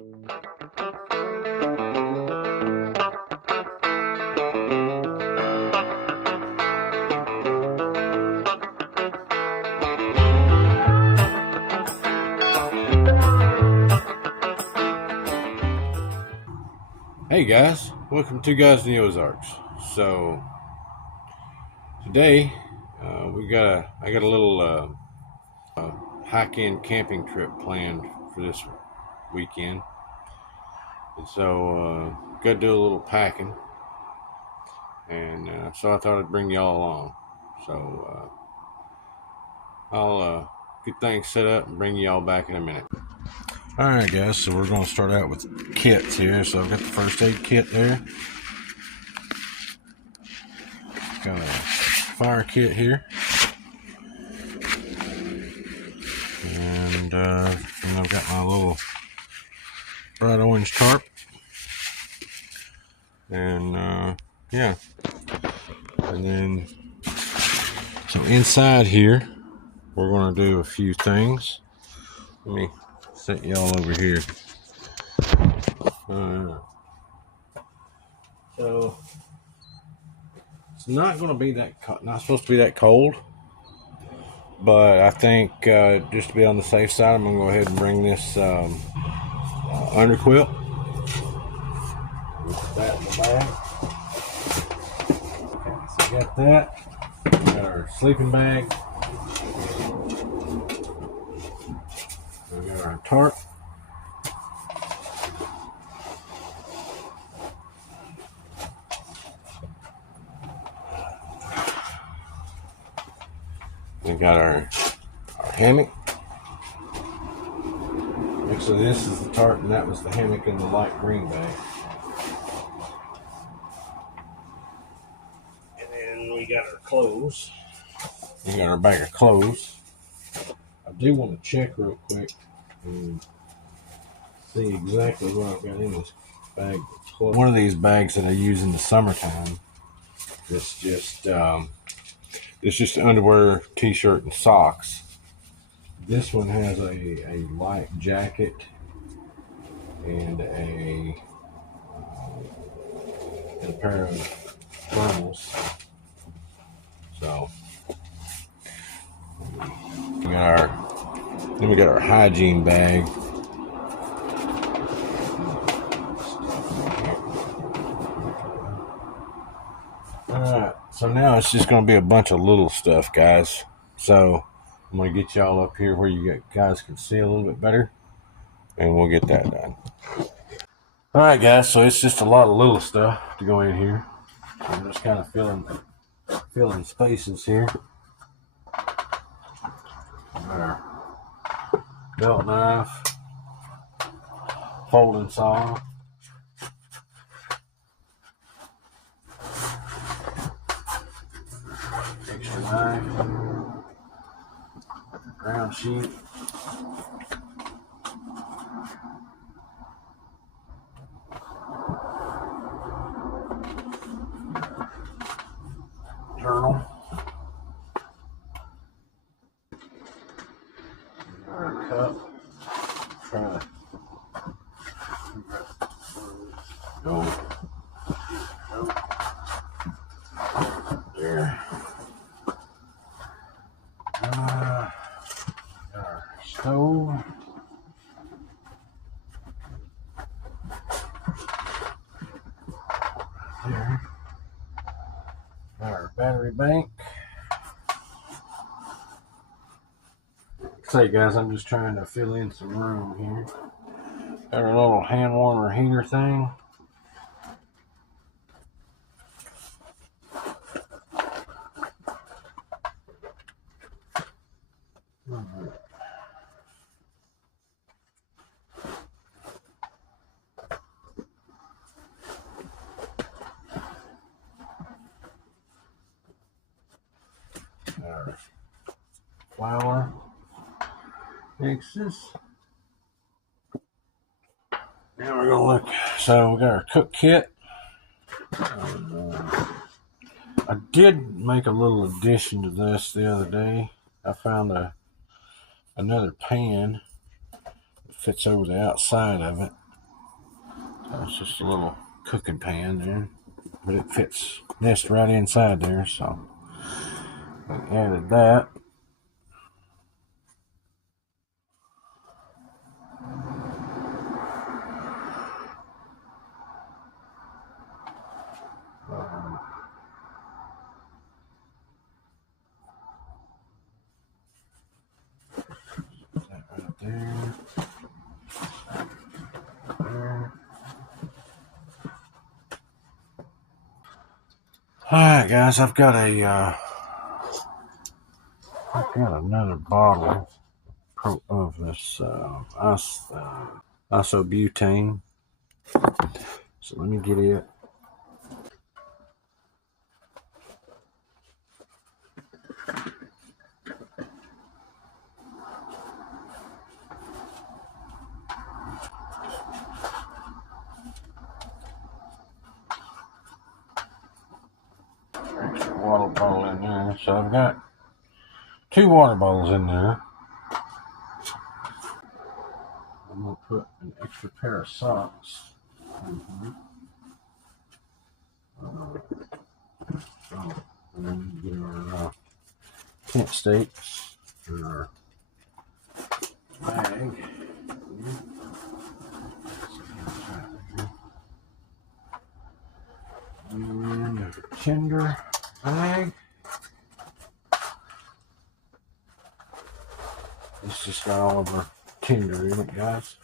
Hey guys, welcome to Guys in the Ozarks. So today I got a little hike-in camping trip planned for this weekend, and so got to do a little packing, and so I thought I'd bring y'all along. So I'll get things set up and bring y'all back in a minute. All right, guys. So we're going to start out with kits here. So I've got the first aid kit there. Got a fire kit here, and I've got my little bright orange tarp, and yeah. And then, so inside here, we're going to do a few things. Let me set y'all over here. So it's not going to be not supposed to be that cold, but I think just to be on the safe side, I'm going to go ahead and bring this underquilt. Put that in the bag. Okay, so we got that. We got our sleeping bag. We got our tarp. We got our hammock. Actually, this is the tarp, and that was the hammock in the light green bag. And then we got our clothes. We got our bag of clothes. I do want to check real quick and see exactly what I've got in this bag of clothes. One of these bags that I use in the summertime, it's just underwear, t-shirt, and socks. This one has a light jacket and a pair of thermals. So we got our hygiene bag. Alright, so now it's just going to be a bunch of little stuff, guys. So I'm going to get y'all up here where you guys can see a little bit better, and we'll get that done. Alright, guys, so it's just a lot of little stuff to go in here. I'm just kind of filling spaces here. Our belt knife, folding saw, extra knife, ground sheet, journal, our cup, try to go there. Our stove. There. Our battery bank. Say, guys, I'm just trying to fill in some room here. Got our little hand warmer heater thing. Our flour mixes. Now we're gonna look. So we got our cook kit. I did make a little addition to this the other day. I found another pan that fits over the outside of it. It's just a little cooking pan there, but it fits this right inside there, so I added that. That right there. There. All right, guys, I've got another bottle of this isobutane. So let me get it. Extra water bottle in there. So I've got 2 water bottles in there. I'm gonna put an extra pair of socks in here. And then get our tent stakes and our bag. And a tinder bag. This just got all of our tinder in it, guys.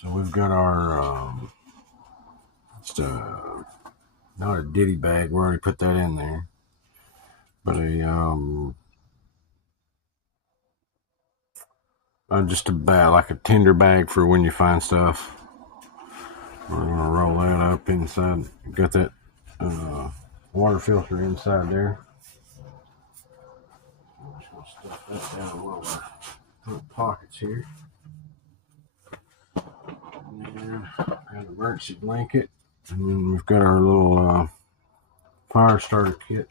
So we've got our not a ditty bag. We already put that in there, but just a bag, like a tinder bag for when you find stuff. We're gonna roll that up inside. Got that water filter inside there. I'm just gonna stuff that down while we're in pockets here. And got an emergency blanket. And then we've got our little fire starter kit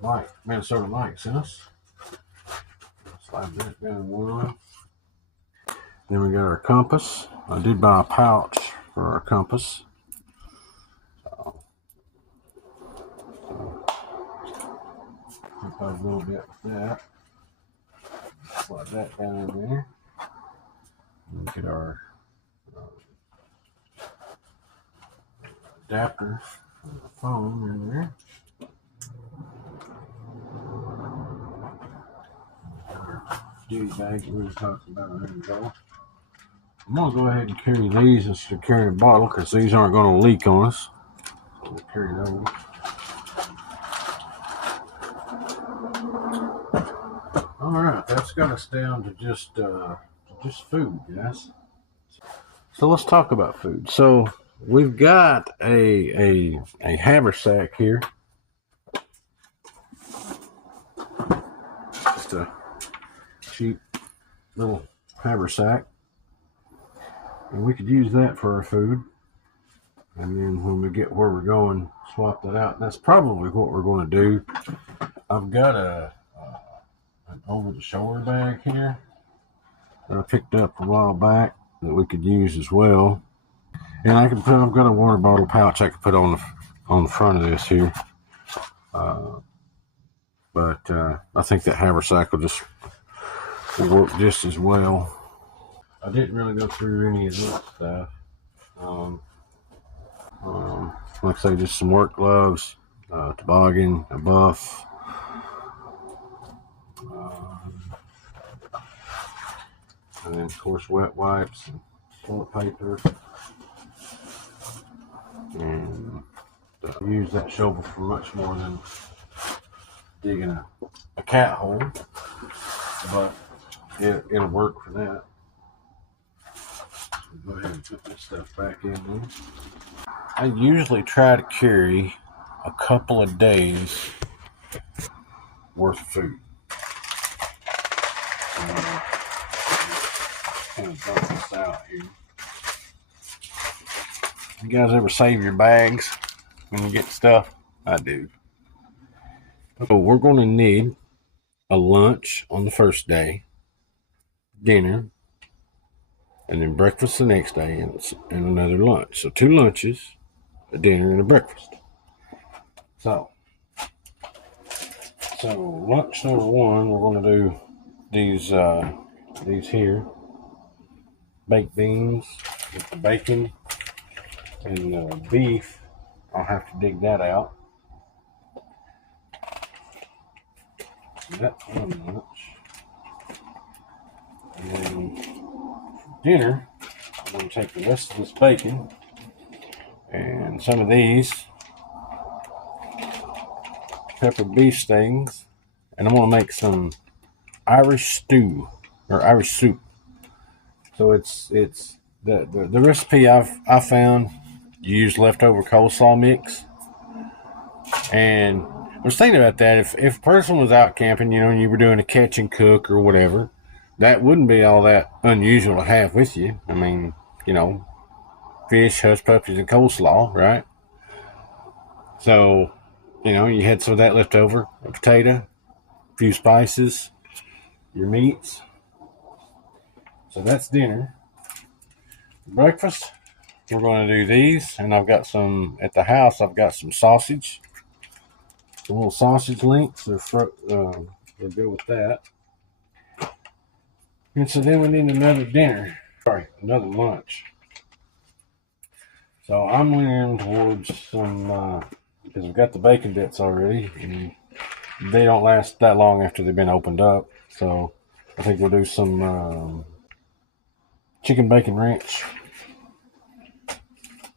that Minnesota Mike sent us. Slide that down one. Then we got our compass. I did buy a pouch for our compass. Put a little bit with that. Slide that down in there. And get our adapter for the phone in there. Our duty bag we were talking about a minute ago. I'm going to go ahead and carry these instead of carrying a bottle because these aren't going to leak on us. So we'll carry those. Alright, that's got us down to just food, guys. So let's talk about food. So we've got a haversack here. Just a cheap little haversack. And we could use that for our food. And then when we get where we're going, swap that out. And that's probably what we're going to do. I've got an over-the-shoulder bag here that I picked up a while back that we could use as well. And I've got a water bottle pouch I could put on the front of this here. But I think that haversack will work just as well. I didn't really go through any of this stuff. Like I say, just some work gloves, toboggan, a buff, and then of course wet wipes, and toilet paper, and use that shovel for much more than digging a cat hole, but it'll work for that. Go ahead and put this stuff back in there. I usually try to carry a couple of days worth of food. Kind of dump this out here. You guys ever save your bags when you get stuff? I do. So we're going to need a lunch on the first day, dinner, and then breakfast the next day, and another lunch. So 2 lunches, a dinner, and a breakfast. So lunch number 1, we're going to do these here, baked beans with the bacon and the beef. I'll have to dig that out. So that's one lunch. And then for dinner, I'm going to take the rest of this bacon and some of these peppered beef steaks, and I'm going to make some Irish stew or Irish soup. So it's the recipe I found. You use leftover coleslaw mix, and I was thinking about that. If a person was out camping, and you were doing a catch and cook or whatever, that wouldn't be all that unusual to have with you. I mean, fish, hush puppies, and coleslaw, right? So, you had some of that left over, a potato, a few spices, your meats. So that's dinner. Breakfast, we're going to do these, and I've got some at the house. I've got some sausage, some little sausage links. They'll go with that. And so then we need another dinner. Another lunch. So I'm leaning towards some, because we've got the bacon bits already, and they don't last that long after they've been opened up. So I think we'll do some chicken bacon ranch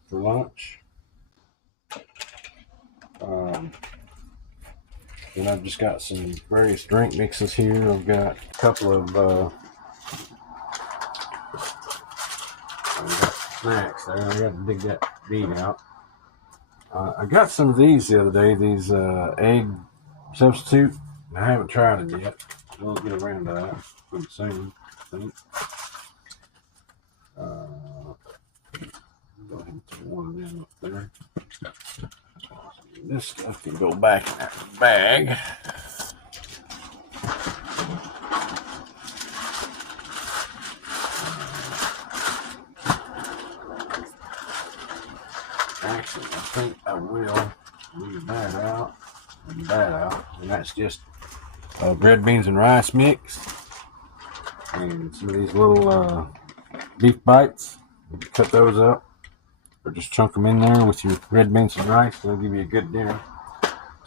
for lunch. And I've just got some various drink mixes here. I've got a couple of snacks there. I got to dig that bean out. I got some of these the other day, these egg substitute. I haven't tried it yet. We'll get around to that pretty soon, I think. Go ahead and throw one of them up there. This stuff can go back in that bag. Actually, I think I will leave that out and that out. And that's just red beans and rice mix. And some of these little beef bites. Cut those up. Or just chunk them in there with your red beans and rice. They'll give you a good dinner.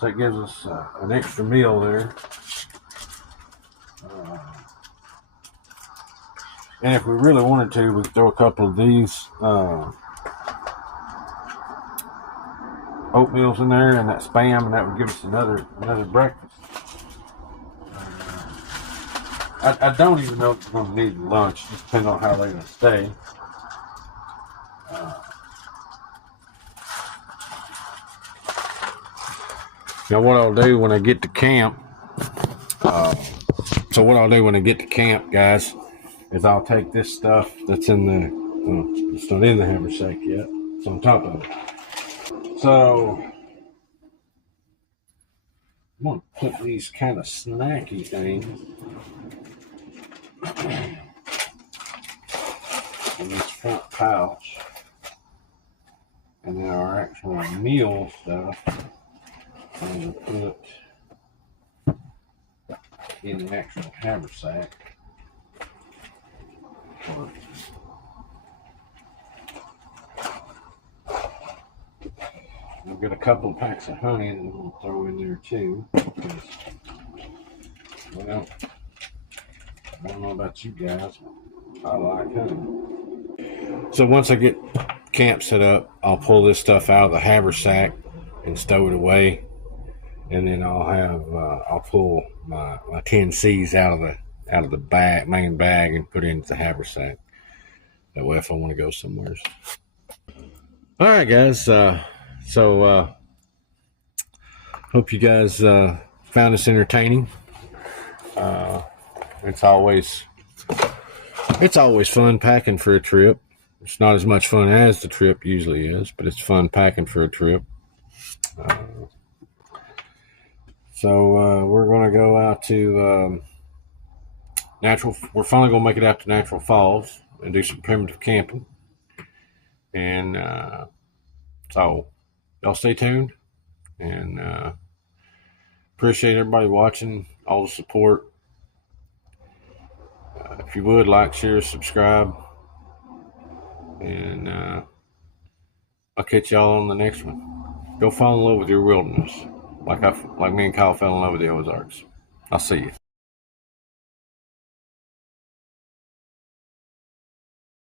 So it gives us an extra meal there. And if we really wanted to, we could throw a couple of these oatmeals in there and that Spam, and that would give us another breakfast. I don't even know if we're going to need lunch. Just depends on how they're going to stay. Now what I'll do when I get to camp, guys, is I'll take this stuff that's in the, it's not in the haversack yet, it's on top of it. So I'm going to put these kind of snacky things in this front pouch, and then our actual meal stuff I'm going to put in the actual haversack. I've got a couple of packs of honey that I'm going to throw in there too. Because, well, I don't know about you guys, but I like honey. So once I get camp set up, I'll pull this stuff out of the haversack and stow it away. And then I'll pull my 10 C's out of the main bag and put it into the haversack. That way, if I want to go somewhere. All right, guys. So hope you guys found this entertaining. It's always fun packing for a trip. It's not as much fun as the trip usually is, but it's fun packing for a trip. So we're going to go out to natural. We're finally going to make it out to Natural Falls and do some primitive camping. And so y'all stay tuned, and appreciate everybody watching, all the support. If you would, like, share, subscribe, and I'll catch y'all on the next one. Go fall in love with your wilderness, like me and Kyle fell in love with the Ozarks. I'll see you.